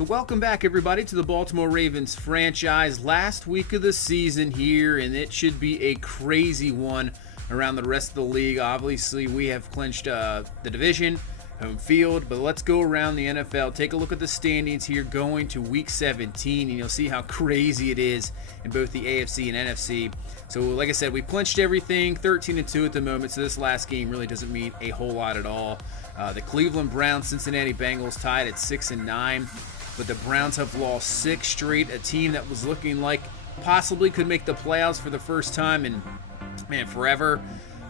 So welcome back, everybody, to the Baltimore Ravens franchise. Last week of the season here, and it should be a crazy one around the rest of the league. Obviously, we have clinched the division, home field, but let's go around the NFL. Take a look at the standings here going to Week 17, and you'll see how crazy it is in both the AFC and NFC. So, like I said, we clinched everything, 13-2 at the moment, so this last game really doesn't mean a whole lot at all. The Cleveland Browns, Cincinnati Bengals tied at 6-9. But the Browns have lost 6 straight, a team that was looking like possibly could make the playoffs for the first time in, forever.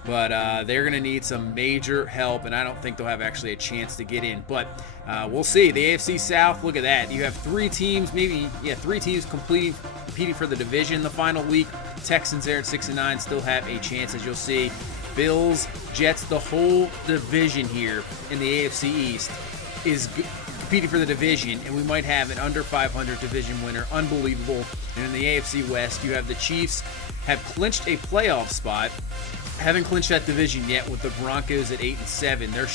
But they're going to need some major help, and I don't think they'll have actually a chance to get in. But we'll see. The AFC South, look at that. You have 3 teams, three teams competing for the division the final week. Texans there at 6-9 still have a chance, as you'll see. Bills, Jets, the whole division here in the AFC East is competing for the division, and we might have an under 500 division winner. Unbelievable. And in the AFC West, you have the Chiefs have clinched a playoff spot. Haven't clinched that division yet with the Broncos at 8-7. They're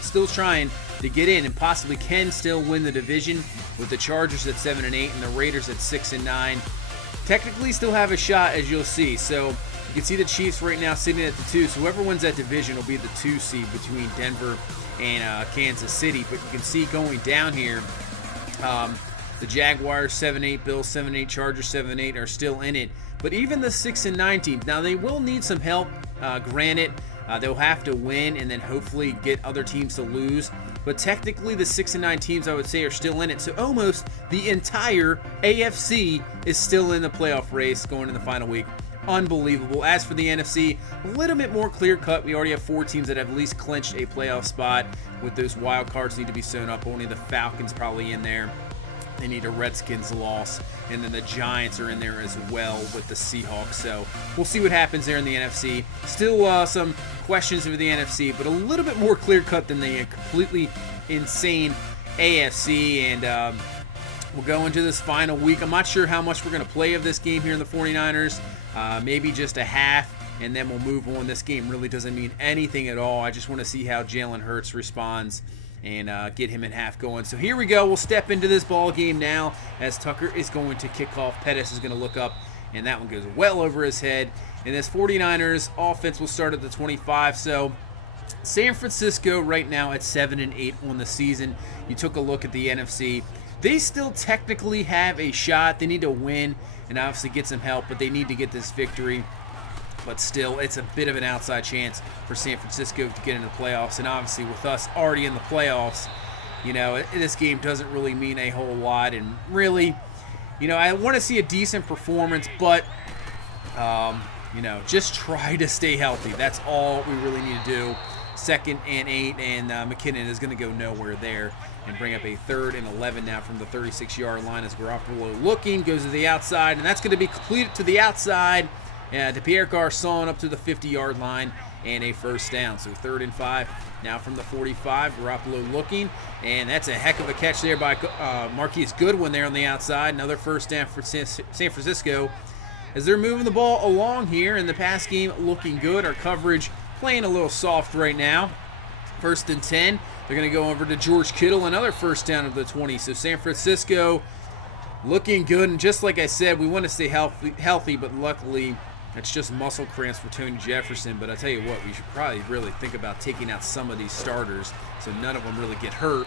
still trying to get in and possibly can still win the division with the Chargers at 7-8 and the Raiders at 6-9. Technically still have a shot, as you'll see. So you can see the Chiefs right now sitting at the 2. So whoever wins that division will be the 2 seed between Denver and Kansas City. But you can see going down here, the Jaguars 7-8, Bills 7-8, Chargers 7-8 are still in it. But even the 6-9 teams, now they will need some help. Granted, they'll have to win and then hopefully get other teams to lose. But technically, the 6-9 teams, I would say, are still in it. So almost the entire AFC is still in the playoff race going in the final week. Unbelievable. As for the NFC, a little bit more clear-cut. We already have 4 teams that have at least clinched a playoff spot. With those wild cards need to be sewn up. Only the Falcons probably in there. They need a Redskins loss. And then the Giants are in there as well with the Seahawks. So we'll see what happens there in the NFC. Still some questions over the NFC, but a little bit more clear-cut than the completely insane AFC. And we'll go into this final week. I'm not sure how much we're going to play of this game here in the 49ers. Maybe just a half, and then we'll move on. This game really doesn't mean anything at all. I just want to see how Jalen Hurts responds and get him in half going. So here we go. We'll step into this ball game now as Tucker is going to kick off. Pettis is going to look up, and that one goes well over his head. And this 49ers offense will start at the 25. So San Francisco right now at 7-8 on the season. You took a look at the NFC. They still technically have a shot. They need to win and obviously get some help, but they need to get this victory. But still, it's a bit of an outside chance for San Francisco to get into the playoffs. And obviously, with us already in the playoffs, this game doesn't really mean a whole lot. And really, I want to see a decent performance, but, just try to stay healthy. That's all we really need to do. 2nd and 8, and McKinnon is going to go nowhere there and bring up a 3rd and 11 now from the 36-yard line as Garoppolo looking, goes to the outside, and that's going to be completed to the outside. To Pierre Garçon up to the 50-yard line and a first down. So 3rd and 5 now from the 45. Garoppolo looking, and that's a heck of a catch there by Marquise Goodwin there on the outside. Another first down for San Francisco as they're moving the ball along here in the pass game, looking good. Our coverage playing a little soft right now. 1st and 10. They're going to go over to George Kittle, another first down of the 20. So San Francisco looking good, and just like I said, we want to stay healthy, but luckily it's just muscle cramps for Tony Jefferson. But I tell you what, we should probably really think about taking out some of these starters so none of them really get hurt.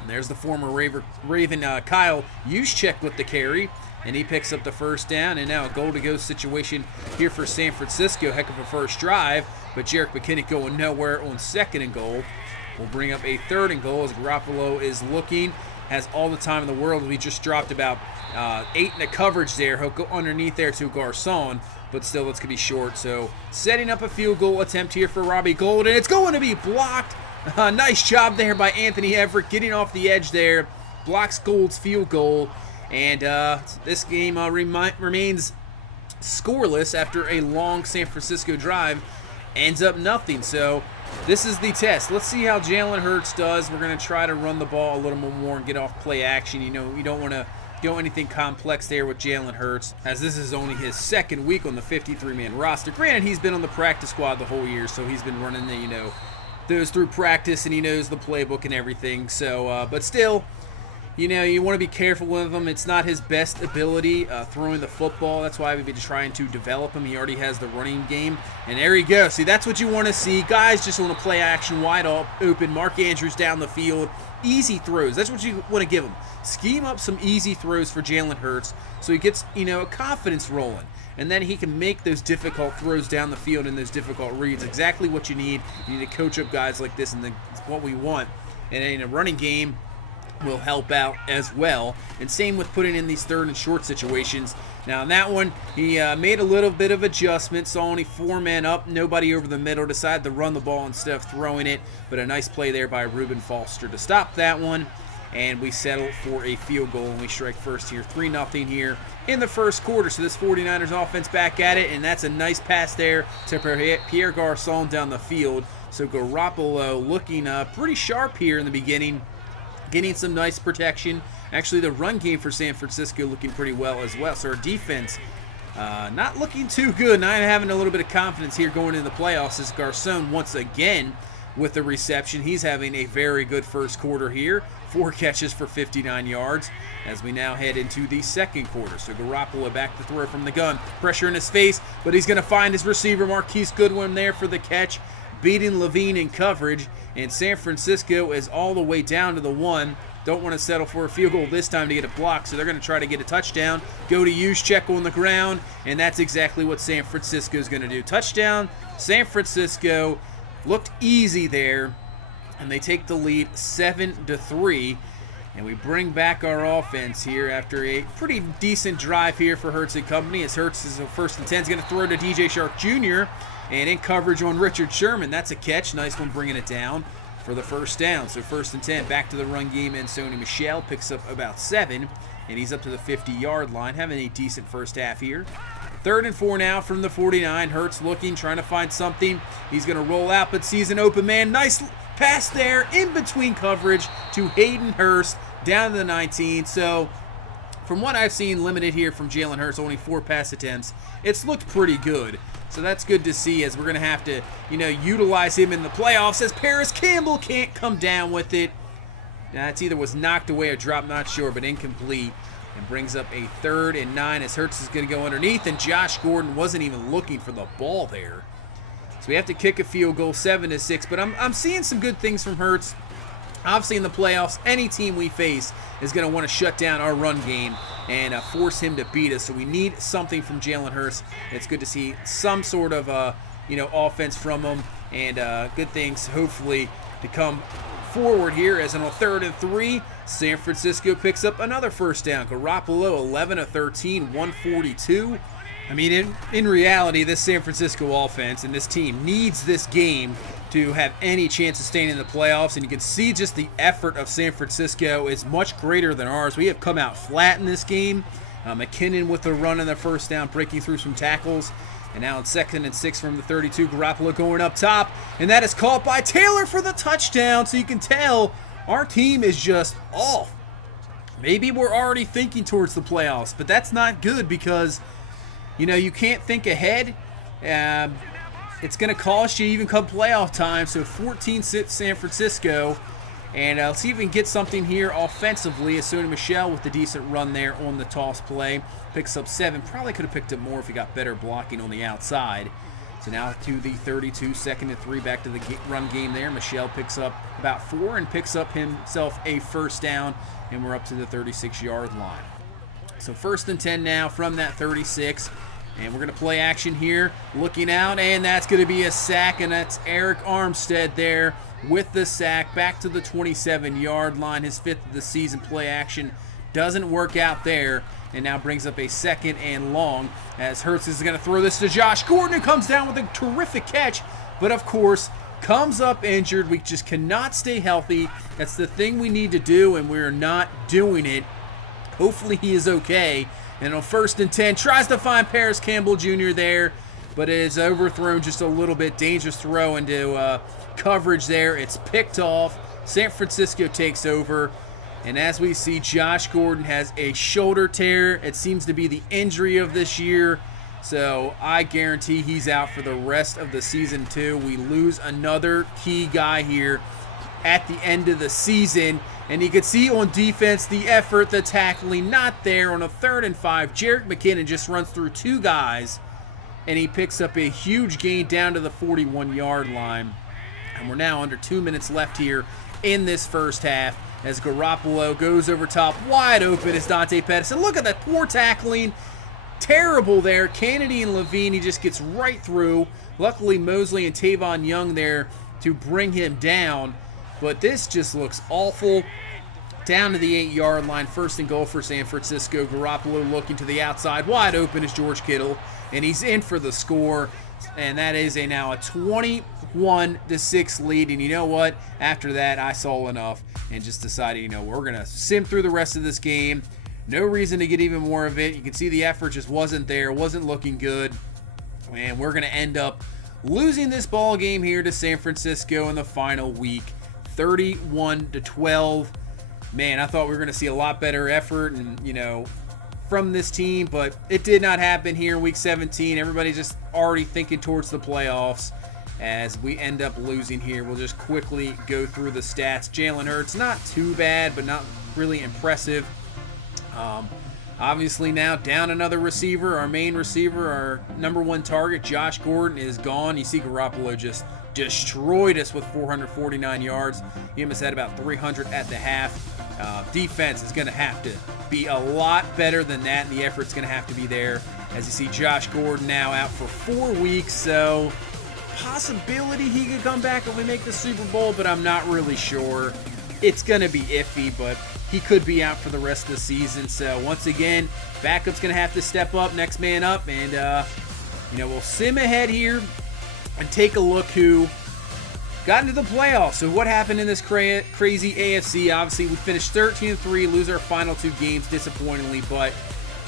And there's the former Raven Kyle Juszczyk with the carry, and he picks up the first down. And now a goal-to-go situation here for San Francisco. Heck of a first drive, but Jerick McKinnon going nowhere on 2nd and goal. We'll bring up a 3rd and goal as Garoppolo is looking. Has all the time in the world. We just dropped about 8 in the coverage there. He'll go underneath there to Garçon, but still it's going to be short. So setting up a field goal attempt here for Robbie Gould, and it's going to be blocked. Nice job there by Anthony Everett getting off the edge there. Blocks Gould's field goal, and this game remains scoreless after a long San Francisco drive. Ends up nothing. So this is the test. Let's see how Jalen Hurts does. We're going to try to run the ball a little more and get off play action. You don't want to go anything complex there with Jalen Hurts, as this is only his 2nd week on the 53-man roster. Granted, he's been on the practice squad the whole year, so he's been running those through practice, and he knows the playbook and everything. So, but still, You want to be careful with him. It's not his best ability throwing the football. That's why we've been trying to develop him. He already has the running game. And there you go. See, that's what you want to see. Guys just want to play action wide open. Mark Andrews down the field. Easy throws. That's what you want to give him. Scheme up some easy throws for Jalen Hurts so he gets, a confidence rolling. And then he can make those difficult throws down the field and those difficult reads. Exactly what you need. You need to coach up guys like this, and it's what we want. And in a running game, will help out as well. And same with putting in these third and short situations. Now in that one, he made a little bit of adjustment, saw only 4 men up, nobody over the middle, decided to run the ball instead of throwing it, but a nice play there by Reuben Foster to stop that one. And we settle for a field goal, and we strike first here, 3-0 here in the first quarter. So this 49ers offense back at it, and that's a nice pass there to Pierre Garçon down the field. So Garoppolo looking pretty sharp here in the beginning, getting some nice protection. Actually, the run game for San Francisco looking pretty well as well. So our defense not looking too good. And I'm having a little bit of confidence here going into the playoffs as Garçon once again with the reception. He's having a very good first quarter here. 4 catches for 59 yards as we now head into the second quarter. So Garoppolo back to throw from the gun. Pressure in his face, but he's going to find his receiver, Marquise Goodwin, there for the catch, beating Levine in coverage. And San Francisco is all the way down to the 1. Don't want to settle for a field goal this time to get a block, so they're going to try to get a touchdown. Go to Juszczyk on the ground, and that's exactly what San Francisco is going to do. Touchdown, San Francisco. Looked easy there, and they take the lead 7-3. And we bring back our offense here after a pretty decent drive here for Hurts and company. As Hurts is a 1st and 10, is going to throw to DJ Shark Jr. And in coverage on Richard Sherman. That's a catch. Nice one bringing it down for the first down. So 1st and 10, back to the run game, and Sony Michel picks up about 7, and he's up to the 50-yard line, having a decent first half here. 3rd and 4 now from the 49. Hurts looking, trying to find something. He's going to roll out, but sees an open man. Nice pass there in between coverage to Hayden Hurst down to the 19. So from what I've seen limited here from Jalen Hurts, only 4 pass attempts, it's looked pretty good. So that's good to see, as we're going to have to, utilize him in the playoffs, as Paris Campbell can't come down with it. That's either was knocked away or dropped, not sure, but incomplete. And brings up a 3rd and 9 as Hurts is going to go underneath, and Josh Gordon wasn't even looking for the ball there. So we have to kick a field goal, 7-6. But I'm seeing some good things from Hurts. Obviously in the playoffs, any team we face is going to want to shut down our run game and force him to beat us. So we need something from Jalen Hurts. It's good to see some sort of offense from him, and good things hopefully to come forward here, as on a 3rd and 3, San Francisco picks up another first down. Garoppolo 11 of 13, 142. I mean, in reality, this San Francisco offense and this team needs this game to have any chance of staying in the playoffs, and you can see just the effort of San Francisco is much greater than ours. We have come out flat in this game. McKinnon with the run in the first down, breaking through some tackles. And now it's 2nd and 6 from the 32. Garoppolo going up top, and that is caught by Taylor for the touchdown. So you can tell our team is just off. Maybe we're already thinking towards the playoffs, but that's not good, because you can't think ahead. It's going to cost you even come playoff time. So 14-6 San Francisco. And let's see if we can get something here offensively. Sony Michel with the decent run there on the toss play. Picks up 7. Probably could have picked up more if he got better blocking on the outside. So now to the 32, 2nd and 3, back to the run game there. Michel picks up about 4 and picks up himself a first down. And we're up to the 36-yard line. So 1st and 10 now from that 36. And we're going to play action here. Looking out, and that's going to be a sack. And that's Eric Armstead there with the sack, back to the 27-yard line. His 5th of the season. Play action doesn't work out there, and now brings up a 2nd and long, as Hurts is going to throw this to Josh Gordon, who comes down with a terrific catch, but of course comes up injured. We just cannot stay healthy. That's the thing we need to do, and we're not doing it. Hopefully he is okay. And on 1st and 10, tries to find Paris Campbell Jr. there, but it is overthrown just a little bit. Dangerous throw into coverage there. It's picked off. San Francisco takes over. And as we see, Josh Gordon has a shoulder tear. It seems to be the injury of this year. So I guarantee he's out for the rest of the season too. We lose another key guy here. at the end of the season. And you can see on defense the effort, the tackling, not there. On a 3rd and 5, Jerick McKinnon just runs through 2 guys, and he picks up a huge gain down to the 41-yard line. And we're now under 2 minutes left here in this first half as Garoppolo goes over top. Wide open is Dante Pettis. And look at that poor tackling. Terrible there. Kennedy and Levine, he just gets right through. Luckily, Mosley and Tavon Young there to bring him down. But this just looks awful. Down to the 8-yard line. 1st and goal for San Francisco. Garoppolo looking to the outside. Wide open is George Kittle. And he's in for the score. And that is now a 21-6 lead. And you know what? After that, I saw enough and just decided, we're going to sim through the rest of this game. No reason to get even more of it. You can see the effort just wasn't there. Wasn't looking good. And we're going to end up losing this ball game here to San Francisco in the final week. 31-12. Man, I thought we were going to see a lot better effort and, from this team, but it did not happen here in week 17. Everybody's just already thinking towards the playoffs as we end up losing here. We'll just quickly go through the stats. Jalen Hurts, not too bad, but not really impressive. Obviously now down another receiver. Our main receiver, our number 1 target, Josh Gordon, is gone. You see Garoppolo just destroyed us with 449 yards. He almost had about 300 at the half. Defense is going to have to be a lot better than that, and the effort's going to have to be there. As you see, Josh Gordon now out for 4 weeks, so possibility he could come back if we make the Super Bowl, but I'm not really sure. It's going to be iffy, but he could be out for the rest of the season. So once again, backup's going to have to step up, next man up, and we'll sim ahead here and take a look who got into the playoffs. So what happened in this crazy AFC? Obviously, we finished 13-3, lose our final 2 games disappointingly, but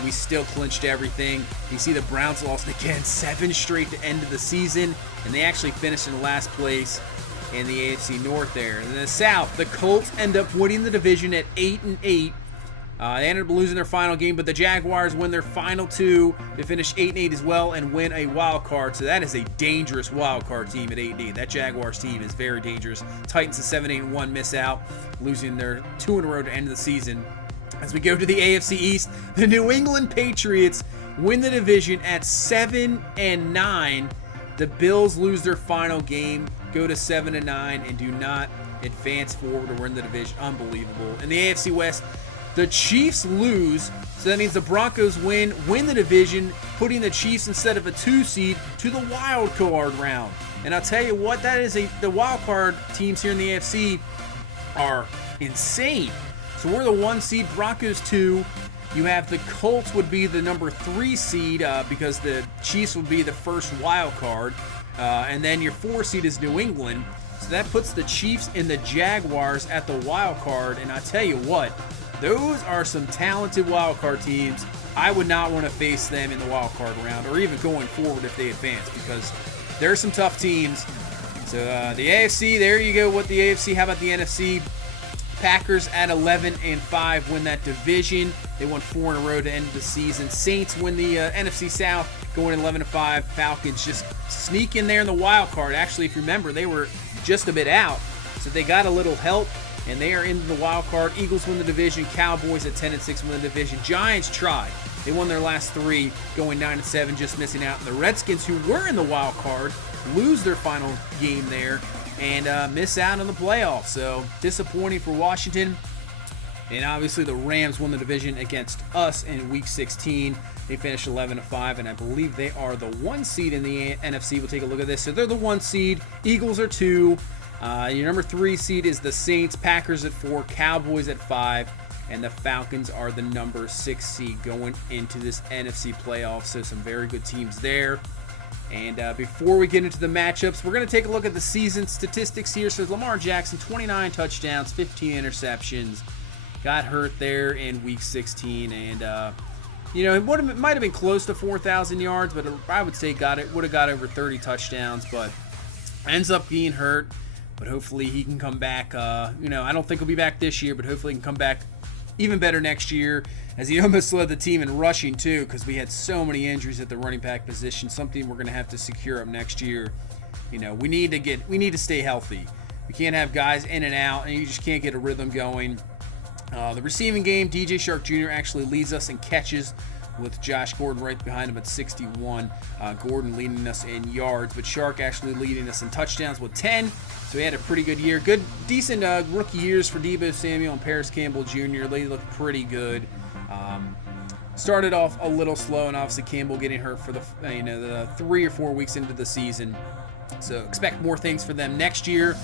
we still clinched everything. You see the Browns lost again, 7 straight to end of the season, and they actually finished in last place in the AFC North there. In the South, the Colts end up winning the division at 8-8. They ended up losing their final game, but the Jaguars win their final 2. They finish 8-8 as well and win a wild card. So that is a dangerous wild card team at 8-8. That Jaguars team is very dangerous. Titans at 7-1 miss out, losing their 2 in a row to end of the season. As we go to the AFC East, the New England Patriots win the division at 7-9. The Bills lose their final game, go to 7-9, and do not advance forward or win the division. Unbelievable. In the AFC West, the Chiefs lose, so that means the Broncos win the division, putting the Chiefs instead of a 2 seed to the wild card round. And I'll tell you what, the wild card teams here in the AFC are insane. So we're the 1 seed, Broncos 2. You have the Colts would be the number 3 seed because the Chiefs would be the first wild card. And then your 4 seed is New England. So that puts the Chiefs and the Jaguars at the wild card. And I tell you what, those are some talented wild card teams. I would not want to face them in the wild card round or even going forward if they advance because there are some tough teams. So the AFC, there you go with the AFC. How about the NFC? Packers at 11-5 win that division. They won 4 in a row to end the season. Saints win the NFC South, going 11-5. Falcons just sneak in there in the wild card. Actually, if you remember, they were just a bit out, so they got a little help, and they are in the wild card. Eagles win the division. Cowboys at 10-6 win the division. Giants tried. They won their last 3, going 9-7, just missing out. And the Redskins, who were in the wild card, lose their final game there and miss out on the playoffs. So disappointing for Washington. And obviously the Rams won the division against us in Week 16. They finished 11-5, and I believe they are the 1 seed in the NFC. We'll take a look at this. So they're the 1 seed. Eagles are 2. Your number 3 seed is the Saints. Packers at 4. Cowboys at 5. And the Falcons are the number 6 seed going into this NFC playoff. So some very good teams there. And before we get into the matchups, we're going to take a look at the season statistics here. So Lamar Jackson, 29 touchdowns, 15 interceptions. Got hurt there in Week 16. And, it might have been close to 4,000 yards, but I would say would have got over 30 touchdowns. But ends up being hurt. But hopefully he can come back. I don't think he'll be back this year, but hopefully he can come back even better next year, as he almost led the team in rushing too, because we had so many injuries at the running back position. Something we're going to have to secure up next year. We need to stay healthy. We can't have guys in and out, and you just can't get a rhythm going. The receiving game, DJ Shark Jr. actually leads us in catches, with Josh Gordon right behind him at 61. Gordon leading us in yards, but Shark actually leading us in touchdowns with 10. So he had a pretty good year. Decent rookie years for Deebo Samuel and Paris Campbell Jr. They look pretty good. Started off a little slow, and obviously Campbell getting hurt for the 3 or 4 weeks into the season. So expect more things for them next year.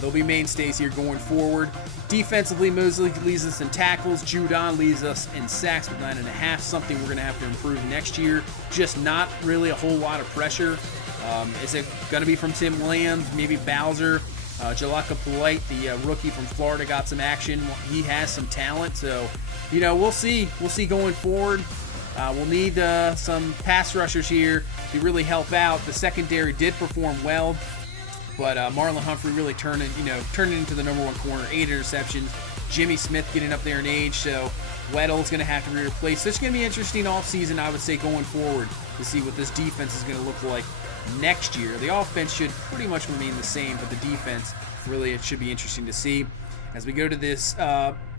They'll be mainstays here going forward. Defensively, Mosley leads us in tackles. Judon leads us in sacks with 9.5. Something we're going to have to improve next year. Just not really a whole lot of pressure. Is it going to be from Tim Lambs, maybe Bowser? Jalaka Polite, the rookie from Florida, got some action. He has some talent, so we'll see. We'll see going forward. We'll need some pass rushers here to really help out. The secondary did perform well, but Marlon Humphrey really turned it into the number one corner. 8 interceptions. Jimmy Smith getting up there in age, so Weddle's going to have to be replaced. So it's going to be an interesting offseason, I would say, going forward to see what this defense is going to look like next year. The offense should pretty much remain the same, but the defense, really, it should be interesting to see. As we go to this,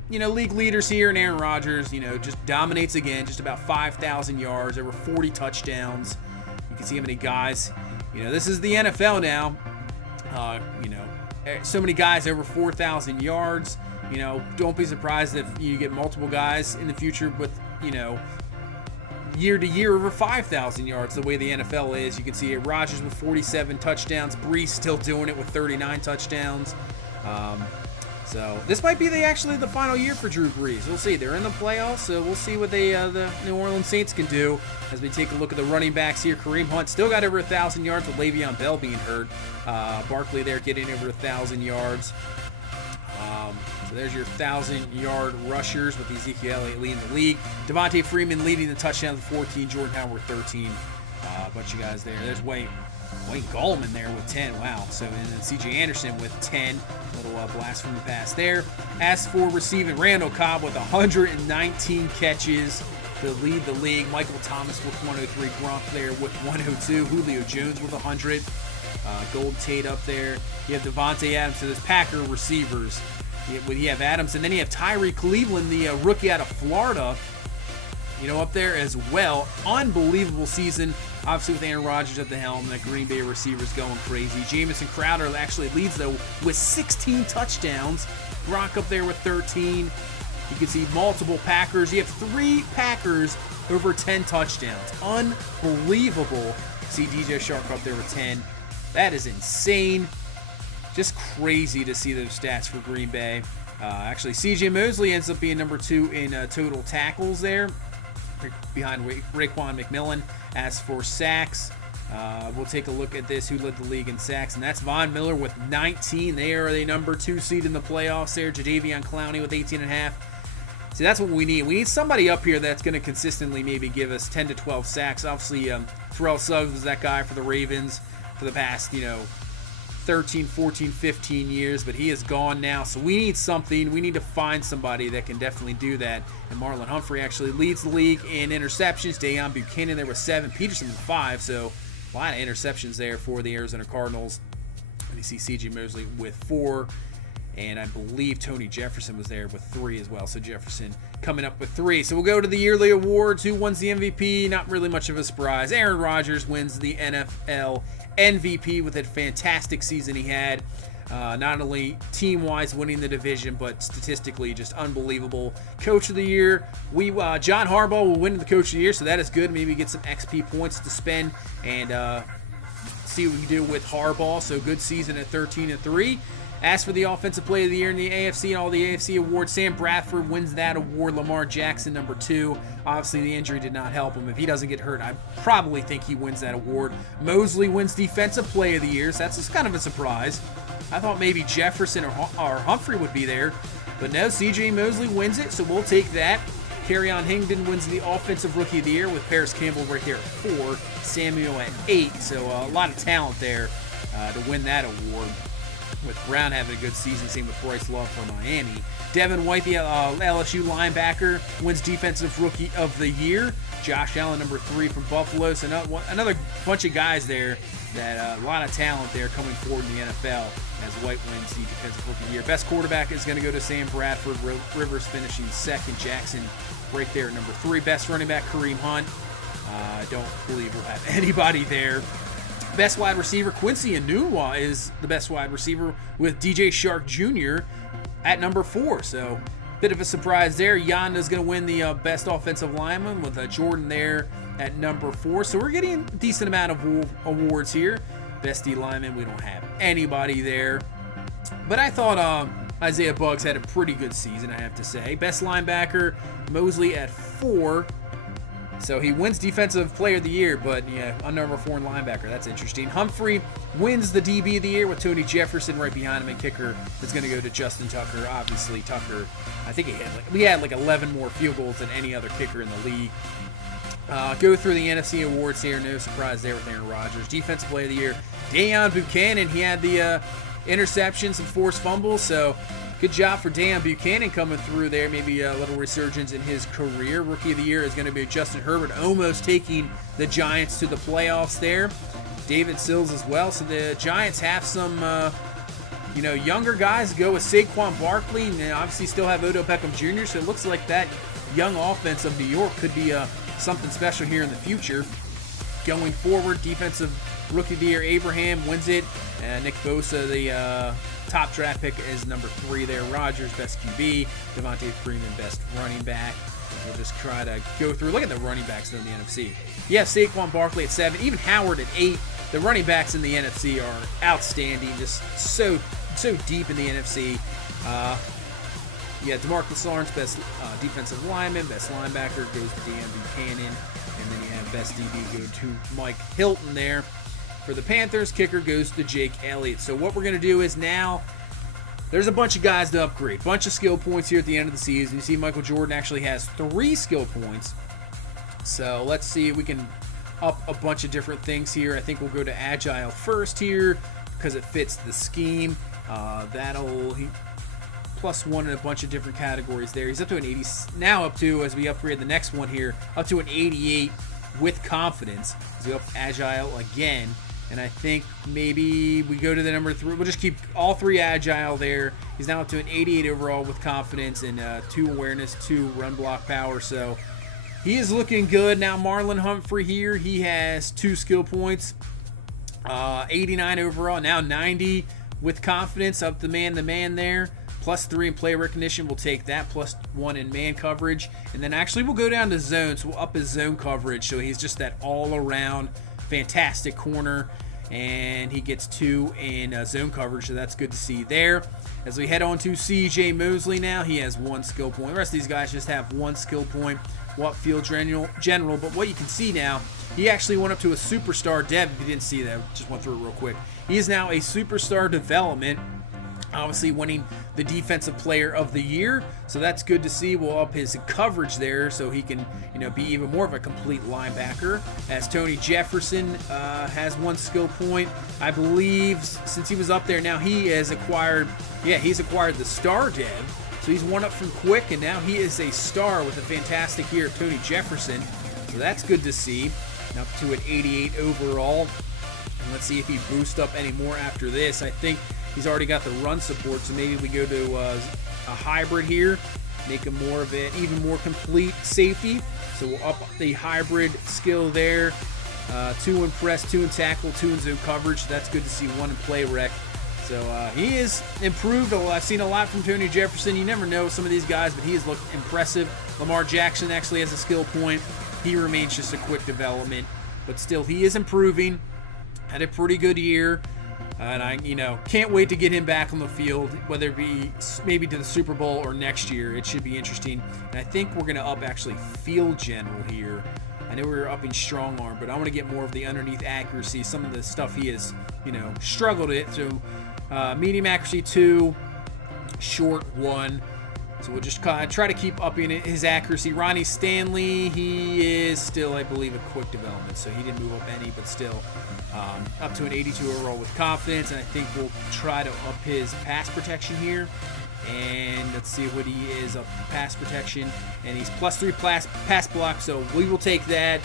league leaders here, and Aaron Rodgers, just dominates again, just about 5,000 yards, over 40 touchdowns. You can see how many guys, this is the NFL now. So many guys over 4,000 yards. Don't be surprised if you get multiple guys in the future with, year to year over 5,000 yards, the way the NFL is. You can see Rodgers with 47 touchdowns, Brees still doing it with 39 touchdowns. So this might be the final year for Drew Brees. We'll see. They're in the playoffs, so we'll see what the New Orleans Saints can do as we take a look at the running backs here. Kareem Hunt still got over 1,000 yards with Le'Veon Bell being hurt. Barkley there getting over 1,000 yards. So there's your 1,000-yard rushers with Ezekiel Elliott leading the league. Devontae Freeman leading the touchdowns with 14. Jordan Howard 13. A bunch of guys there. There's Wayne Gallman there with 10. Wow. So and then C.J. Anderson with 10. Little blast from the past there. As for receiving, Randall Cobb with 119 catches to lead the league. Michael Thomas with 103. Gronk there with 102. Julio Jones with 100. Gold Tate up there. You have Devontae Adams. So there's Packer receivers. You have Adams, and then you have Tyree Cleveland, the rookie out of Florida, up there as well. Unbelievable season, obviously with Aaron Rodgers at the helm. That Green Bay receivers going crazy. Jamison Crowder actually leads, though, with 16 touchdowns. Gronk up there with 13. You can see multiple Packers. You have 3 Packers over 10 touchdowns. Unbelievable. See DJ Shark up there with 10. That is insane. Just crazy to see those stats for Green Bay. Actually, C.J. Mosley ends up being number 2 in total tackles there, behind Raekwon McMillan. As for sacks, we'll take a look at this, who led the league in sacks, and that's Von Miller with 19. They are the number 2 seed in the playoffs there. Jadeveon Clowney with 18.5. See, that's what we need. We need somebody up here that's going to consistently maybe give us 10 to 12 sacks. Obviously, Terrell Suggs was that guy for the Ravens for the past, 13, 14, 15 years, but he is gone now. So we need something. We need to find somebody that can definitely do that. And Marlon Humphrey actually leads the league in interceptions. Deion Buchanan there with 7. Peterson with 5. So a lot of interceptions there for the Arizona Cardinals. And you see C.J. Mosley with 4. And I believe Tony Jefferson was there with 3 as well. So Jefferson coming up with 3. So we'll go to the yearly awards. Who wins the MVP? Not really much of a surprise. Aaron Rodgers wins the NFL MVP with a fantastic season he had. Not only team-wise winning the division, but statistically just unbelievable. Coach of the year, John Harbaugh will win the Coach of the Year, so that is good. Maybe get some XP points to spend and see what we do with Harbaugh. So good season at 13-3. As for the Offensive Player of the Year in the AFC and all the AFC awards, Sam Bradford wins that award. Lamar Jackson, number 2. Obviously, the injury did not help him. If he doesn't get hurt, I probably think he wins that award. Mosley wins Defensive Player of the Year, so that's just kind of a surprise. I thought maybe Jefferson or Humphrey would be there, but no, C.J. Mosley wins it, so we'll take that. Kerryon Hington wins the Offensive Rookie of the Year with Paris Campbell right there at 4, Samuel at 8, so a lot of talent there to win that award. with Brown having a good season. Same with Bryce Love for Miami. Devin White, the LSU linebacker, wins Defensive Rookie of the Year. Josh Allen, number 3 from Buffalo. So another bunch of guys there that a lot of talent there coming forward in the NFL as White wins the Defensive Rookie of the Year. Best quarterback is going to go to Sam Bradford. Rivers finishing second. Jackson right there at number 3. Best running back, Kareem Hunt. I don't believe we'll have anybody there. Best wide receiver, Quincy Enunwa is the best wide receiver with DJ Shark Jr. at number 4. So, bit of a surprise there. Yanda's going to win the best offensive lineman with Jordan there at number 4. So, we're getting a decent amount of awards here. Best D lineman, we don't have anybody there. But I thought Isaiah Buggs had a pretty good season, I have to say. Best linebacker, Mosley at 4. So he wins Defensive Player of the Year, but yeah, on number 4 in linebacker. That's interesting. Humphrey wins the DB of the Year with Tony Jefferson right behind him, and kicker is going to go to Justin Tucker. Obviously, Tucker, I think we had like 11 more field goals than any other kicker in the league. Go through the NFC awards here. No surprise there with Aaron Rodgers. Defensive Player of the Year, Deion Buchanan. He had the interceptions and forced fumbles, so good job for Deion Buchanan coming through there. Maybe a little resurgence in his career. Rookie of the Year is going to be Justin Herbert, almost taking the Giants to the playoffs there. David Sills as well. So the Giants have some, younger guys. Go with Saquon Barkley, and obviously still have Odell Beckham Jr. So it looks like that young offense of New York could be something special here in the future. Going forward, Defensive Rookie of the Year, Abraham wins it. Nick Bosa, the top draft pick, is number 3 there. Rodgers, best QB. Devontae Freeman, best running back. We'll just try to go through. Look at the running backs though in the NFC. Yeah, Saquon Barkley at 7. Even Howard at 8. The running backs in the NFC are outstanding. Just so deep in the NFC. DeMarcus Lawrence, best defensive lineman. Best linebacker goes to Deion Buchanan. And then you have best DB go to Mike Hilton there. For the Panthers, kicker goes to Jake Elliott. So what we're going to do is now, there's a bunch of guys to upgrade. Bunch of skill points here at the end of the season. You see Michael Jordan actually has 3 skill points. So let's see if we can up a bunch of different things here. I think we'll go to Agile first here because it fits the scheme. He +1 in a bunch of different categories there. He's up to an 80, now up to, as we upgrade the next one here, up to an 88 with confidence. As we up Agile again. And I think maybe we go to the number 3. We'll just keep all 3 Agile there. He's now up to an 88 overall with confidence and 2 awareness, 2 run block power. So he is looking good. Now Marlon Humphrey here. He has 2 skill points. 89 overall. Now 90 with confidence. Up the man there. +3 in play recognition. We'll take that. +1 in man coverage. And then actually we'll go down to zone. So we'll up his zone coverage. So he's just that all-around fantastic corner. And he gets 2 in zone coverage. So that's good to see there. As we head on to CJ Mosley now. He has 1 skill point. The rest of these guys just have 1 skill point. What field general. But what you can see now, he actually went up to a superstar dev. If you didn't see that, just went through it real quick. He is now a superstar development. Obviously winning the Defensive Player of the Year, so that's good to see. We'll up his coverage there so he can, be even more of a complete linebacker. As Tony Jefferson has 1 skill point, I believe. Since he was up there, now he has acquired. Yeah, he's acquired the Star Dev, so he's 1 up from Quick, and now he is a star with a fantastic year of Tony Jefferson. So that's good to see. Up to an 88 overall, and let's see if he boosts up any more after this. I think he's already got the run support, so maybe we go to a hybrid here, make him more of an even more complete safety. So we'll up the hybrid skill there. 2 in press, 2 in tackle, 2 in zone coverage. That's good to see. 1 in play rec. So he is improved. I've seen a lot from Tony Jefferson. You never know some of these guys, but he has looked impressive. Lamar Jackson actually has a skill point. He remains just a quick development, but still he is improving. Had a pretty good year. And I, can't wait to get him back on the field, whether it be maybe to the Super Bowl or next year. It should be interesting. And I think we're going to up actually field general here. I know we were upping strong arm, but I want to get more of the underneath accuracy. Some of the stuff he has, struggled at. So medium accuracy 2, short 1. So we'll just try to keep upping his accuracy. Ronnie Stanley, he is still, I believe, a quick development, so he didn't move up any, but still up to an 82 overall with confidence. And I think we'll try to up his pass protection here. And let's see what he is up pass protection. And he's +3 pass block, so we will take that.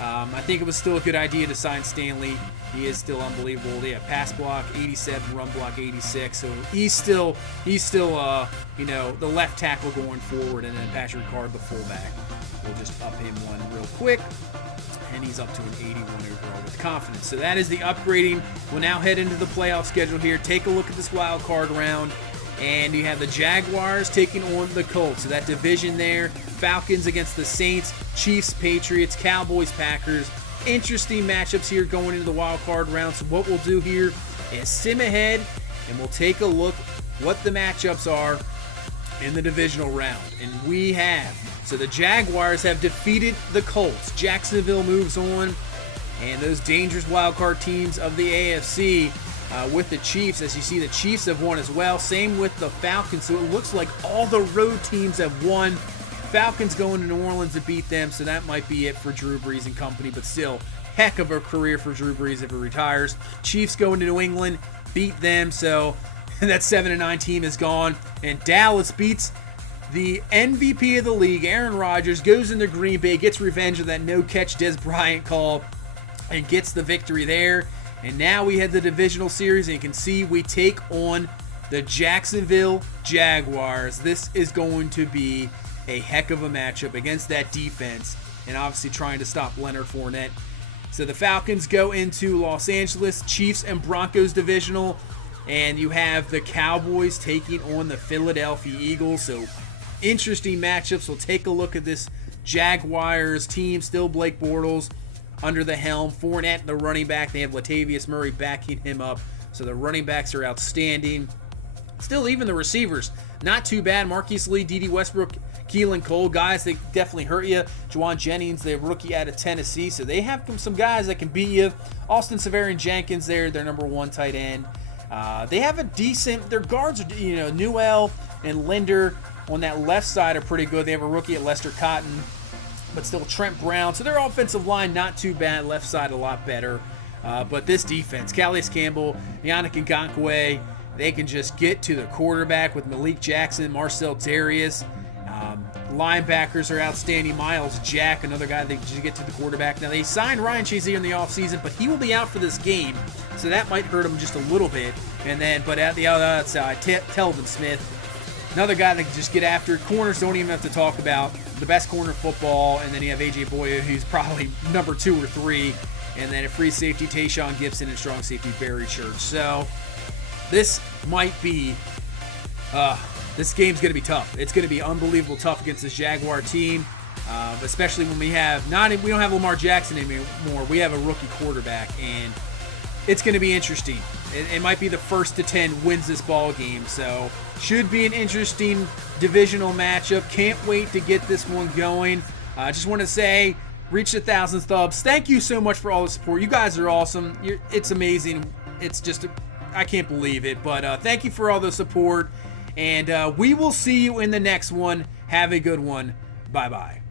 I think it was still a good idea to sign Stanley. He is still unbelievable. Yeah, pass block 87, run block 86. So he's still the left tackle going forward, and then Patrick Ricard, the fullback. We'll just up him one real quick, and he's up to an 81 overall with confidence. So that is the upgrading. We'll now head into the playoff schedule here. Take a look at this wild card round. And you have the Jaguars taking on the Colts. So that division there, Falcons against the Saints, Chiefs, Patriots, Cowboys, Packers. Interesting matchups here going into the wild card round. So what we'll do here is sim ahead, and we'll take a look what the matchups are in the divisional round. And we have, so the Jaguars have defeated the Colts. Jacksonville moves on, and those dangerous wild card teams of the AFC with the Chiefs. As you see, the Chiefs have won as well. Same with the Falcons. So it looks like all the road teams have won. Falcons going to New Orleans to beat them, so that might be it for Drew Brees and company, but still, heck of a career for Drew Brees if he retires. Chiefs going to New England, beat them, so that 7-9 team is gone. And Dallas beats the MVP of the league, Aaron Rodgers, goes into Green Bay, gets revenge of that no-catch Des Bryant call, and gets the victory there. And now we have the divisional series, and you can see we take on the Jacksonville Jaguars. This is going to be a heck of a matchup against that defense, and obviously trying to stop Leonard Fournette. So the Falcons go into Los Angeles, Chiefs and Broncos divisional, and you have the Cowboys taking on the Philadelphia Eagles. So interesting matchups. We'll take a look at this Jaguars team. Still Blake Bortles under the helm. Fournette, the running back. They have Latavius Murray backing him up. So the running backs are outstanding. Still, even the receivers, not too bad. Marquise Lee, D.D. Westbrook, Keelan Cole, guys that definitely hurt you. Juwan Jennings, the rookie out of Tennessee. So they have some guys that can beat you. Austin Severian-Jenkins there, their number one tight end. They have a decent, their guards are, Newell and Linder on that left side are pretty good. They have a rookie at Lester Cotton, but still Trent Brown. So their offensive line, not too bad. Left side, a lot better. But this defense, Calais Campbell, Yannick Ngakoue, they can just get to the quarterback with Malik Jackson, Marcel Darius. Linebackers are outstanding. Miles Jack, another guy that can get to the quarterback. Now, they signed Ryan Shazier in the offseason, but he will be out for this game, so that might hurt him just a little bit. But at the other side, Telvin Smith, another guy that can just get after it. Corners don't even have to talk about. The best corner in football, and then you have A.J. Boya, who's probably number 2 or 3, and then a free safety, Tayshaun Gibson, and strong safety, Barry Church. So this might be this game's going to be tough. It's going to be unbelievable tough against this Jaguar team, especially when we don't have Lamar Jackson anymore. We have a rookie quarterback, and it's going to be interesting. It might be the first to 10 wins this ball game, so should be an interesting divisional matchup. Can't wait to get this one going. I just want to say, reach 1,000 subs. Thank you so much for all the support. You guys are awesome. It's amazing. It's just, I can't believe it, but thank you for all the support. And we will see you in the next one. Have a good one. Bye-bye.